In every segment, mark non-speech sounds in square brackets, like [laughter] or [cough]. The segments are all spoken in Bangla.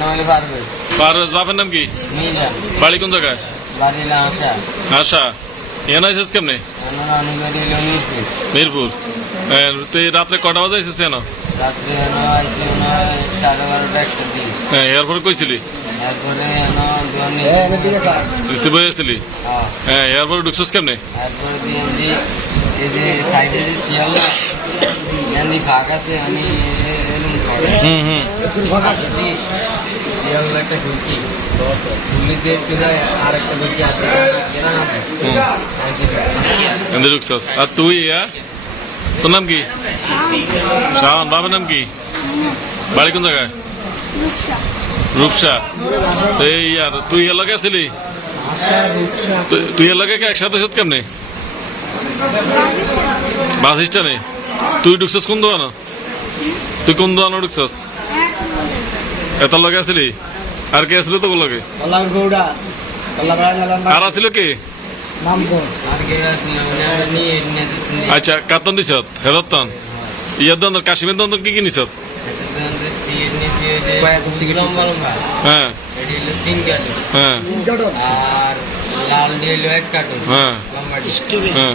নাম পারভেজ পারভেজ বাপের নাম কি? বাড়ি কোন জায়গায়? আশা এখানে এসেছিস কেমনে? মিরপুর। তুই রাত্রে কটা বাজে এসেছিস কেন হ্যাঁ এয়ারপোর্ট কইছিলি? রিসিভ হয়ে। হ্যাঁ এয়ারপোর্ট ঢুকছিস কেমনে? হুম আসলে একটা খুলছি খুলে দিয়ে আর একটা খুলছি আর আর তুই ইয়া তোর নাম কি? শাওন বাবার নাম কি? বাড়ি কোন জায়গায়? রূপসা। এই আর তুই এর লগে আসিলি তুই- এর লগে কে একসাথে এসেছিস কেমনে? বাস স্ট্যান্ডে তুই ঢুকছিস কোন দোকানো? তুই কোন দোকানো ঢুকছিস? এটার লগে আসিলি আর কে আসিল তো লগে? আর আসিল কে? নাম তো আর কে আছে না মানে আচ্ছা কাতন দিছত হেরতন ইয়ার দন্দন কাশ্মীর দন্দন কি কি লম্বা হ্যাঁ। হ্যাঁ। আর লাল দিয়ে এক কার্টুন। হ্যাঁ। হ্যাঁ।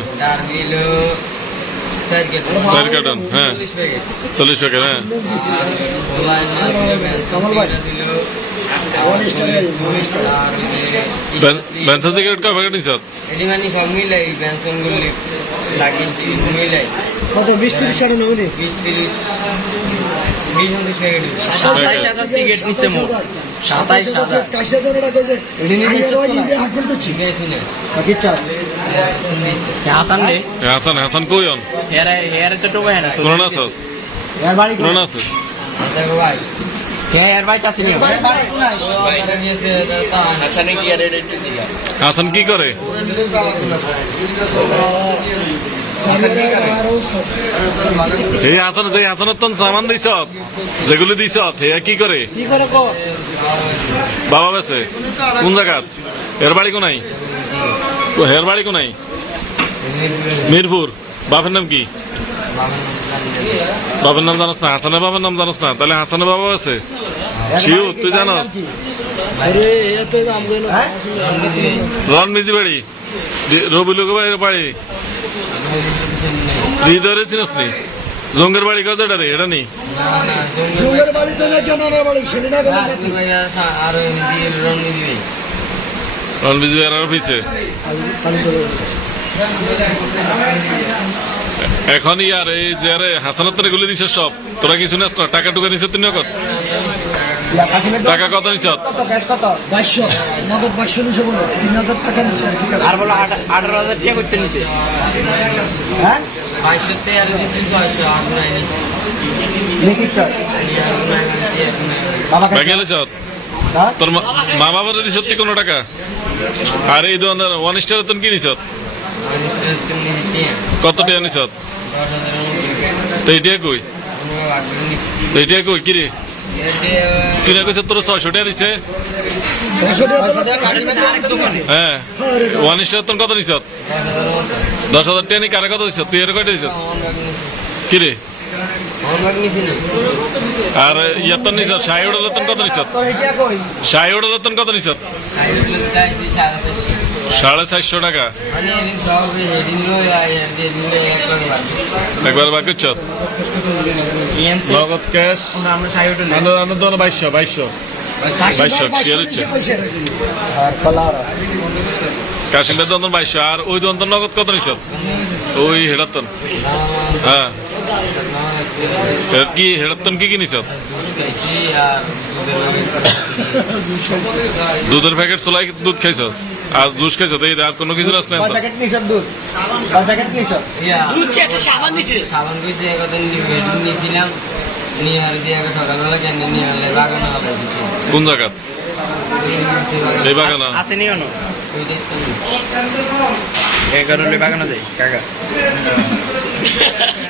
চার কার্টুন হ্যাঁ। চল্লিশ প্যাকেট হ্যাঁ। বেঞ্চা সিগারেট কা প্যাকেট নিছত এটি মানে সব মিলাই বেনসন গুলি লাগিয়েছি মিলাই। কত? বিশ তিরিশ টাকা বিশ পঁচিশ প্যাকেট সাতাইশ হাজার সিগারেট নিচ্ছে মোট সাতাইশ হাজার হাসান রে হাসান হাসান কইন হেরা হেরা তো টোকা কি করে? এই হাসান যে হাসানের তন সামান দিছত যেগুলি দিছত হে কি করে? বাবা বেছে। কোন জায়গাত এর বাড়ি কোনাই? হের বাড়ি কোনাই? মিরপুর। বাপের নাম কি? বাবার নাম জানোস না? হাসানের বাবার নাম জানোস না? তাহলে হাসানের বাবা আছে শিউ তুই জানোস? রন মিজি বাড়ি। দি- রবি লোক বাড়ি। হৃদয়ের চিনস নি? জঙ্গের বাড়ি কত এটা রে? এটা নেই সুন্দর বাড়ি তো না বাড়ি? ছেলে না আর দিয়ে রং দিবি রন মিজি আর অফিসে? এখন ইয়ার এই যে আরে হাসানের তোর গুলি দিছে সব। তোরা কি শুনেছ না? টাকা টুকা নিছে তুই নগদ? টাকা কত নিছ? কত ক্যাশ কত? বাইশশো। নগদ বাইশশো বলো। তিন হাজার টাকা আর বলো আঠারো হাজার টাকা করতে নিছে। হ্যাঁ? বাইশশো ছয়শো তোর মা- বাবার দিছ সত্যি কোনো টাকা? আর এই ধরনের ওয়ান স্টার তুমি কি নিছ? কত টাকা নিছ? তো এইটা কই? তো এইটা কই কি রে তুই না কইছ তোর ছয়শো টাকা দিছে হ্যাঁ ওয়ান স্টার কত দিছ? দশ হাজার টাকা নি কারে কত দিছ? তুই এর কয়টা দিছ? কি রে আর ইয়ার তোর নিছ, শাহি উড়াল তোর কত নিছ? তোর এটা কই শাহি উড়াল তোর কত নিছ? সাড়ে চারশো টাকা। একবার বাকি চ নগদ ক্যাশ আনন্দ বাইশশো বাইশশো। বাইশশো শিয়ার হচ্ছে কাশিমের দন্তন বাইশশো আর ওই দন্তন নগদ কত নিছ? ওই হেডাতন হ্যাঁ। কি হেডাতন কি কি নিছ? দুধের প্যাকেট চলাই দুধ খাইছস? আর জুস খাইছ এই আর কোনো কিছু নাস না দুধ? সাবান সাবান দিছে একদিন নিয়ে আর দিয়ে সকালবেলা কেন নিয়ে আনলে? বাগানো হবে কোন জায়গা এই বাগানা আসেনি কেন? কারণে বাগানো যায় কাকা। [laughs]